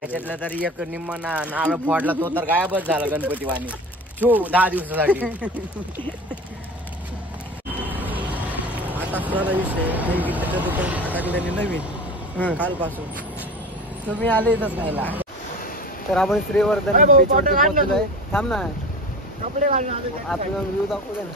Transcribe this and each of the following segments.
त्याच्यातला तरी एक निम्मा नारळ फोडला तो तर गायबच झाला गणपती वाणी 10 दिवसासाठी. आता खरा विषय त्याच्या दुकानात टाकल्याने नवीन कालपासून तुम्ही आले इथंच खायला. तर आपण श्रीवर्धन पोहोचलोय. थांब ना कपडे आपल्याला व्ह्यू दाखवू दे ना.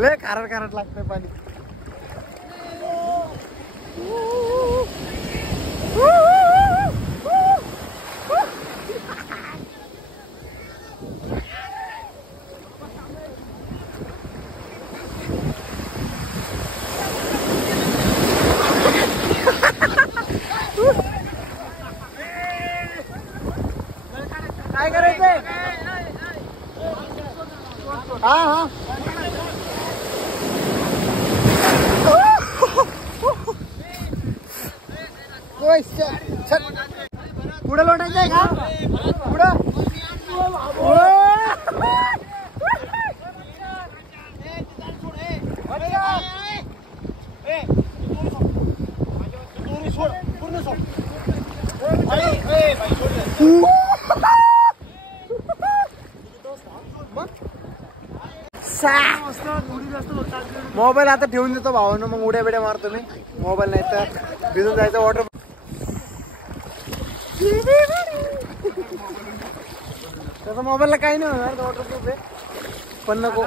लय खारट खारट लागतंय पाणी. काय करायचंय? हा हा पुढे लोटायचंय का? पुढं मोबाईल आता ठेवून देतो भावानं, मग उड्या बिड्या मारतो मी. मोबाईल नाही तर भिजून जायचं. वॉटर त्याचा मोबाईलला काही नाही होणार, वॉटरप्रूफ आहे. पण नको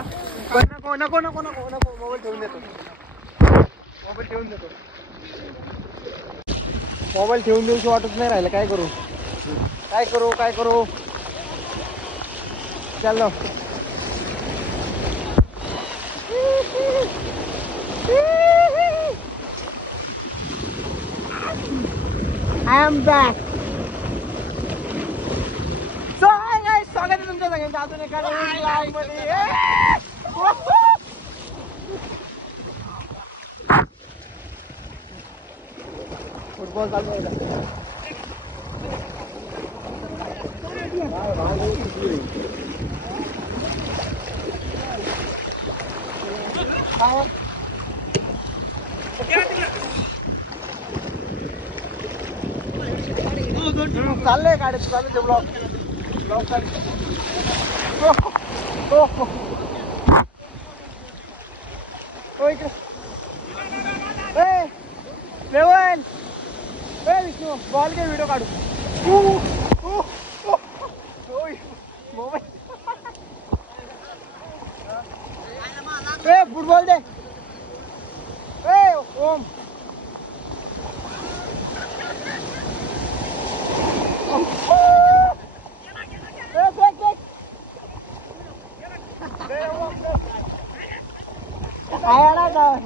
नको नको नको नको नको मोबाईल ठेवून देतो. मोबाईल ठेवून देतो. मोबाईल ठेवून देऊशी वाटत नाही राहिलं. काय करू काय करू काय करू. चलो I am back. So hi guys, स्वागत आहे तुमच्या सगळ्यांचं अजून एका नवीन vlog मध्ये. फुटबॉल चालू आहे. चाललंय गाडी चालू ते ब्लॉग विष्णू बॉल के व्हिडिओ काढू. फुटबॉल दे. ओम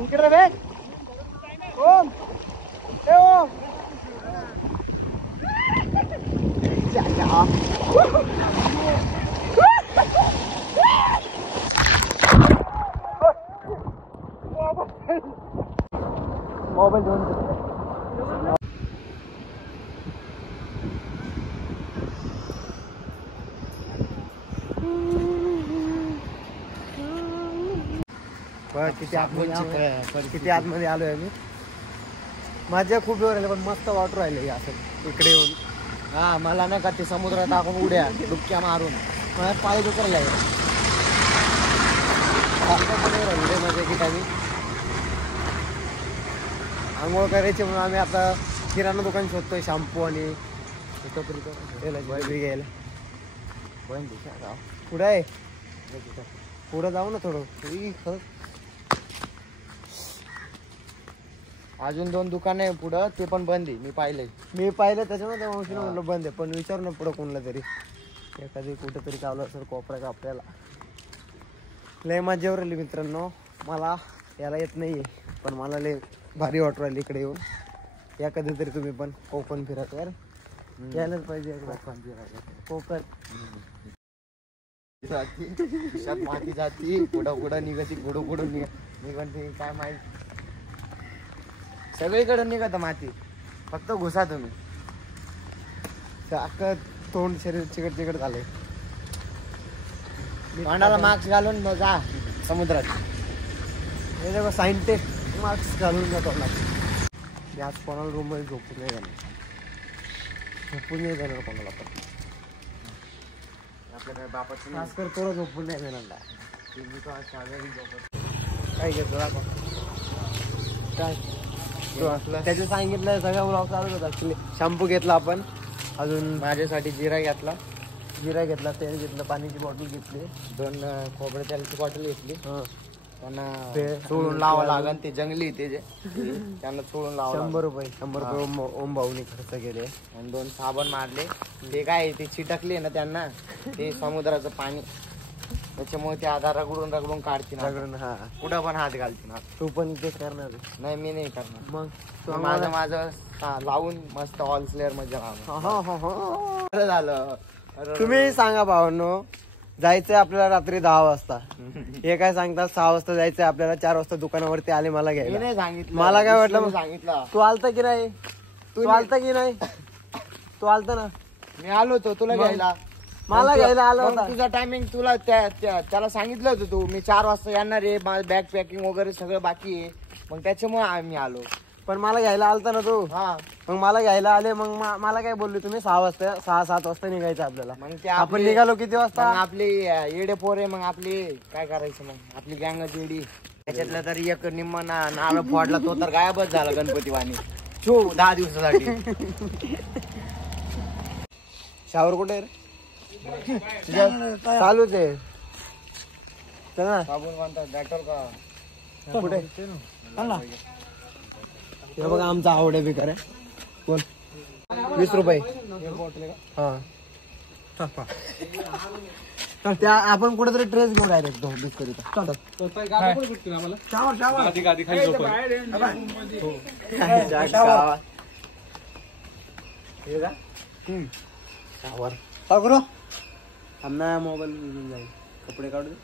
इकडे रे. ओम ओम मोबाईल घेऊन किती आतमध्ये आलोय मी. माझ्या खूप वेळ राहिले पण मस्त वाटू राहिले असं इकडे येऊन. हा मला नाही का ते समुद्रात टाकून उड्या डुबक्या मारून मला पाय दुखरला आहे. माझ्या ठिकाणी आंघोळ करायची म्हणून आम्ही आता किराणा दुकान शोधतोय. शॅम्पू आणि घ्यायला पुढं आहे. पुढं जाऊ ना थोडं. अजून 2 दुकान आहे पुढं, ते पण बंद आहे. मी पाहिलं त्याच्यामध्ये मावशीनं म्हणलं बंद आहे. पण विचारू ना पुढं कोणला तरी एखादी कुठंतरी चालू असेल कोपऱ्यात आपल्याला. लय मजा राहिली मित्रांनो. मला याला येत नाहीये पण मला लय भारी वाटू राहिली इकडे येऊन. या कधीतरी तुम्ही पण कोकण फिरत यार यायलाच पाहिजे. कोकण खिशात माती जाती पुढं निघती पुढं निघते काय माहित. सगळीकडे निघत माती, फक्त घुसा तुम्ही. तोंड शरीर चिकट झालंय. तोंडाला मास्क घालून मग जा समुद्रात. हे सायंटिस्ट मास्क घालून जातो. मी आज कोणाला रूम मध्ये झोपून नाही जाणार कोणाला पण. आपल्या काय बापाचं खास कर तुला झोपून नाही देणार. काय घेतो काय त्याचं सांगितलं सगळं ब्लॉग चालू होता. ऍक्च्युली शॅम्पू घेतला आपण, अजून माझ्यासाठी जिरा घेतला, तेल घेतलं, पाण्याची बॉटल घेतली, 2 खोबरे तेलाची बॉटल घेतली. त्यांना ते चोळून लावावं लागन. ते जंगली ते जे त्यांना चोळून लावावं. 100 रुपये ओम भाऊने खर्च केले. आणि 2 साबण मारले. ते काय ते चिटकले ना त्यांना, ते समुद्राचं पाणी, त्याच्यामुळे ते आता रगडून काढतील. हा कुठं पण हात घालतील. तू पण तेच करणार. नाही मी नाही करणार. मग माझं लावून मस्त ऑल स्लेअर मध्ये लावणार. बरं झालं. तुम्ही सांगा भावांनो, जायचंय आपल्याला रात्री 10 वाजता. हे काय सांगतात 6 वाजता जायचंय आपल्याला, 4 वाजता दुकानावरती आले मला मी घ्यायला. नाही सांगितलं. मला काय वाटलं मग? सांगितलं तू आलता की नाही? तू आलता ना? मी आलो होतो तुला घ्यायला. मला घ्यायला आला मग होता. तुझा टायमिंग तुला त्याला सांगितलं होतं तू, मी 4 वाजता येणार आहे, माझं बॅग पॅकिंग वगैरे सगळं बाकी आहे. मग त्याच्यामुळे आम्ही आलो. पण मला घ्यायला आलता ना तू. हा मग मला घ्यायला आले, मग मला काय बोलले तुम्ही 6-7 वाजता निघायचं आपल्याला. मग ते आपण निघालो किती वाजता? आपली येडे पोरे, मग आपली काय करायचं, मग आपली गँगच येडी. त्याच्यातला तरी एक निम्मा नारळ फोडला, तो तर गायबच झाला गणपती वाणी. 10 दिवसासाठी. शावर कुठे रे? चालूच आहे. चल ना. साबण कोणता? डेटॉल का? कुठे? हे बघा आमचा आवडे बेकार आहे. बोल. 20 रुपये. हा त्या आपण कुठेतरी ट्रेस घेऊन डायरेक्ट तो बिस्करीचा. मोबाईल घेऊन जाईल. कपडे काढू दे.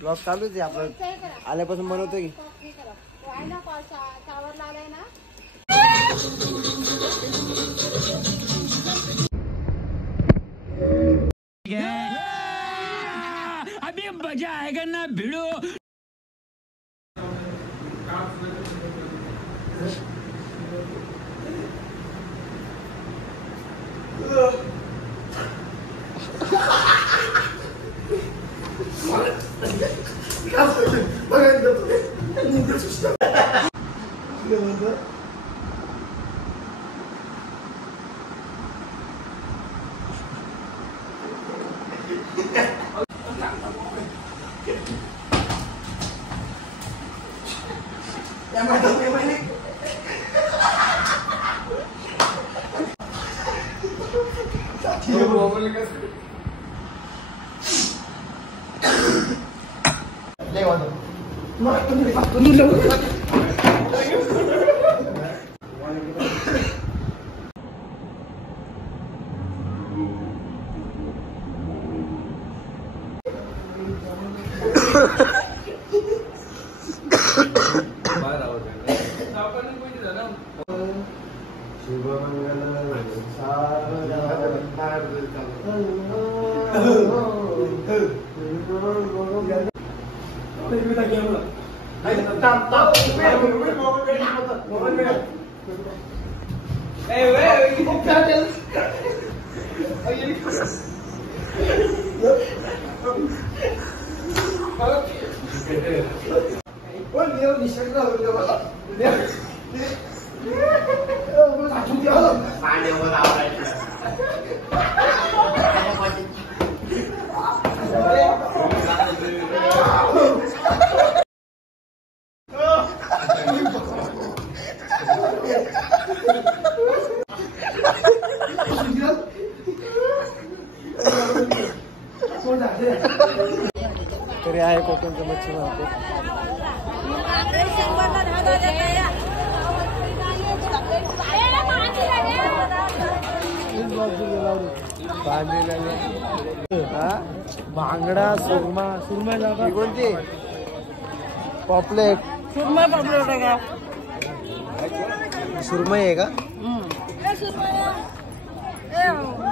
ब्लॉग चालूच आहे आपलं, आल्यापासून बनवतोय की. अभी मजा आएगा ना भिड़ो. तरी आहे कोकणचं मच्छी मार्केट. बांगडा सुरमा जागा कोणती पॉपलेट सुरमई आहे का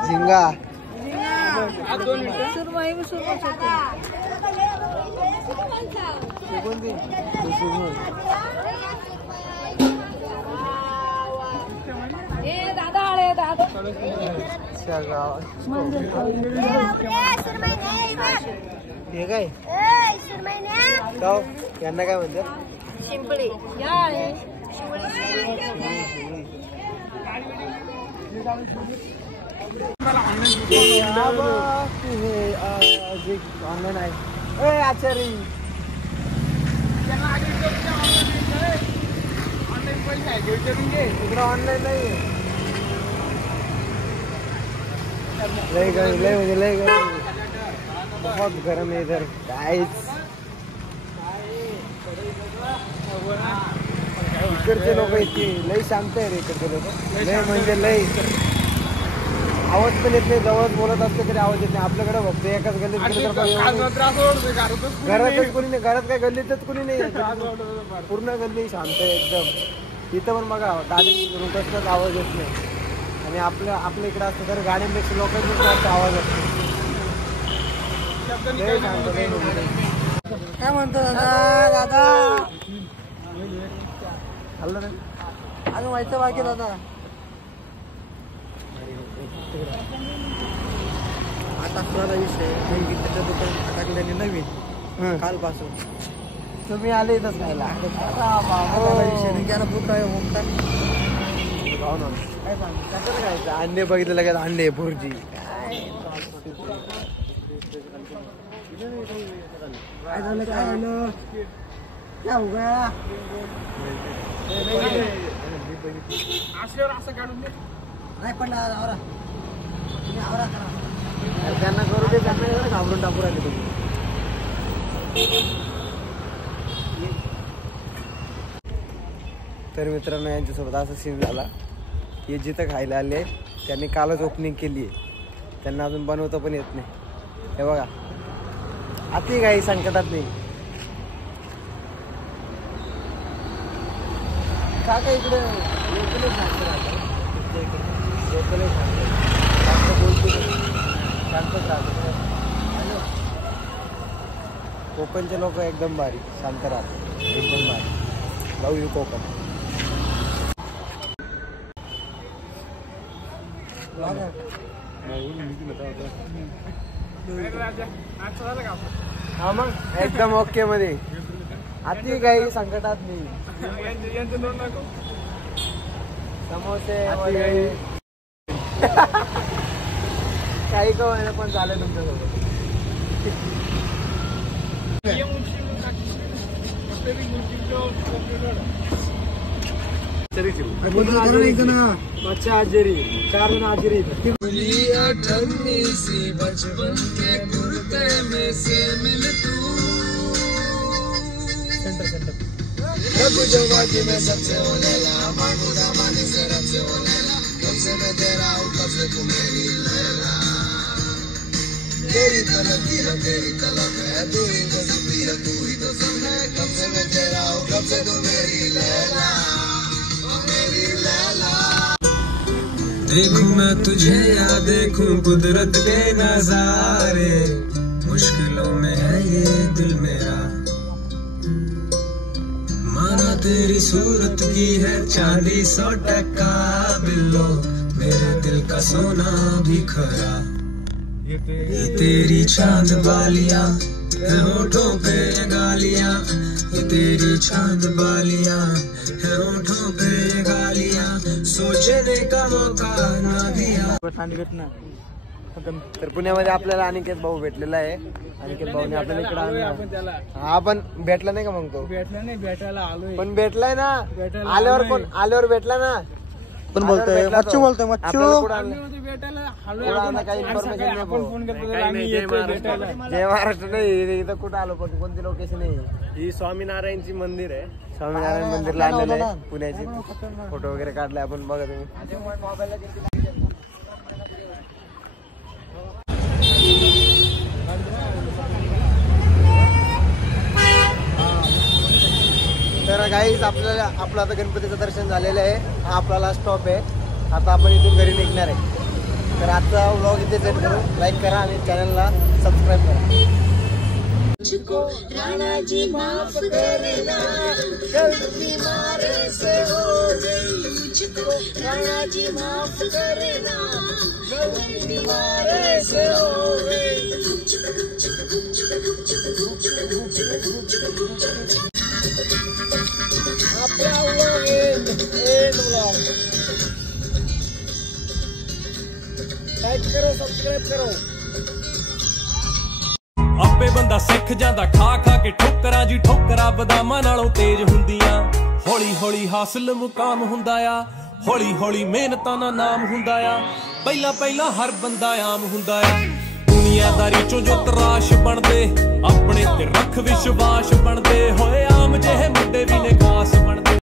झिंगा कोणती हे काय यांना काय म्हणतात शिंपडी ऑनलाईन आहे आचारी इकडं ऑनलाईन नाही लय बहुत गरम आहे इधर काहीच इकडचे लोक इतके लई शांत आहे रे इकडचे लोक लय म्हणजे लय आवाज पण येत नाही जवळ बोलत असते तरी आवाज येत नाही आपल्याकडे फक्त एकाच गल्लीत घरातच कोणी नाही घरात काय गल्लीतच कोणी नाही पूर्ण गल्ली शांत आहे एकदम इथं पण बघा गाडी रुकतच आवाज येत नाही आणि आपल्या इकडे असतं तर गाड्यांपेक्षा लोकांचा जास्त आवाज असतो काय म्हणतो दादा खाल्लं नाही अजून व्हायचं बाकी दादा आता आपला विषय त्याचं दुकान टाकल्याने नवीन कालपासून तुम्ही आले इथंच खायला विषय गेला बुक आहे काय सांग कसं खायचं अंडे बघितलं लगेच अंडे भुर्जी काय झालं काय झालं क्या हो गया नाही पडला आवरा त्यांना करू दे त्यांना घाबरून टाकू राहिले तुम्ही तर मित्रांनो यांच्यासोबत असा सीन झाला हे जिथं खायला आले त्यांनी कालच ओपनिंग केली आहे त्यांना अजून बनवता पण येत नाही हे बघा अति काही संकटात नाही काका इकडे लोकलच शांत राहतात लोकलच शांत बोलतो शांतच राहतात कोकणचे लोक एकदम भारी शांत राहतात एकदम भारी लव यू कोकण हा मग एकदम ओके मध्ये अति काही संकटात नाही समोसे वगैरे काही का व्हायला पण झालं तुमच्यासोबत अच्छा आजेरी 4 जण आजेरी बचपन के कुर्ते में से मिल तू सेंटर जब जवानी में सबसे होने लगा मांगूंगा मानी से रब से होने लगा कब से मैं तेरा हूँ कब से तू मेरी लैला तेरी तलब है तू ही तो सब है तू ही तो सब है कब से मैं तेरा हूँ कब से तू मेरी लैला मेरी लैला देखूं मैं तुझे या देखूं कुदरत के नजारे मुश्किलों में है ये दिल मेरा माना तेरी सूरत की है चांदी 100% बिल्लो मेरे दिल का सोना भी खरा ये तेरी चांद बालियां है होठों पे गालियां ये तेरी चांद बालियां है होठों पे गालियां सोचने का मौका ना दिया तर पुण्यामध्ये आपल्याला अनिकेत भाऊ भेटलेला आहे अनिकेत भाऊने आपल्याला इकडे आणला हा पण भेटला नाही का मग तो भेटला नाही भेटायला आलोय पण भेटलाय ना आल्यावर भेटला ना पण बोलतोय मच्छू बोलतोय मच्छू भेटायला काही इन्फॉर्मेशन नाही जय महाराष्ट्र नाही इथं कुठं आलो पण कोणती लोकेशन आहे ही स्वामीनारायणची मंदिर आहे स्वामीनारायण मंदिरला आलेलं आहे पुण्याची फोटो वगैरे काढलाय आपण बघा तुम्ही गाईज आपल्याला आपलं आता गणपतीचं दर्शन झालेलं आहे. हा आपला स्टॉप आहे. आता आपण इथून घरी निघणार आहे. तर आजचा व्लॉग इथे सेंड करू. लाईक करा आणि चॅनलला सबस्क्राईब करा. मुझको राणा जी माफ करना, गलती मारे से हो गई। मुझको राणा जी माफ करना, गलती मारे से हो गई। आपला व्लॉग एंड व्लॉग. लाईक करो, सबस्क्राईब करो. ਆਪੇ ਬੰਦਾ ਸਿੱਖ ਜਾਂਦਾ ਖਾ ਖਾ ਕੇ ਠੋਕਰਾਂ ਜੀ ਠੋਕਰਾਂ ਬਦਾਮਾਂ ਨਾਲੋਂ ਤੇਜ਼ ਹੁੰਦੀਆਂ ਹੌਲੀ ਹੌਲੀ ਹਾਸਲ ਮੁਕਾਮ ਹੁੰਦਾ ਆ ਹੌਲੀ ਹੌਲੀ ਮਿਹਨਤਾਂ ਦਾ ਨਾਮ ਹੁੰਦਾ ਆ ਪਹਿਲਾਂ ਪਹਿਲਾਂ ਹਰ ਬੰਦਾ ਆਮ ਹੁੰਦਾ ਆ ਦੁਨੀਆਦਾਰੀ ਚੋਂ ਜੋ ਤਰਾਸ਼ ਬਣਦੇ ਆਪਣੇ ਤੇ ਰੱਖ ਵਿਸ਼ਵਾਸ ਬਣਦੇ ਹੋਏ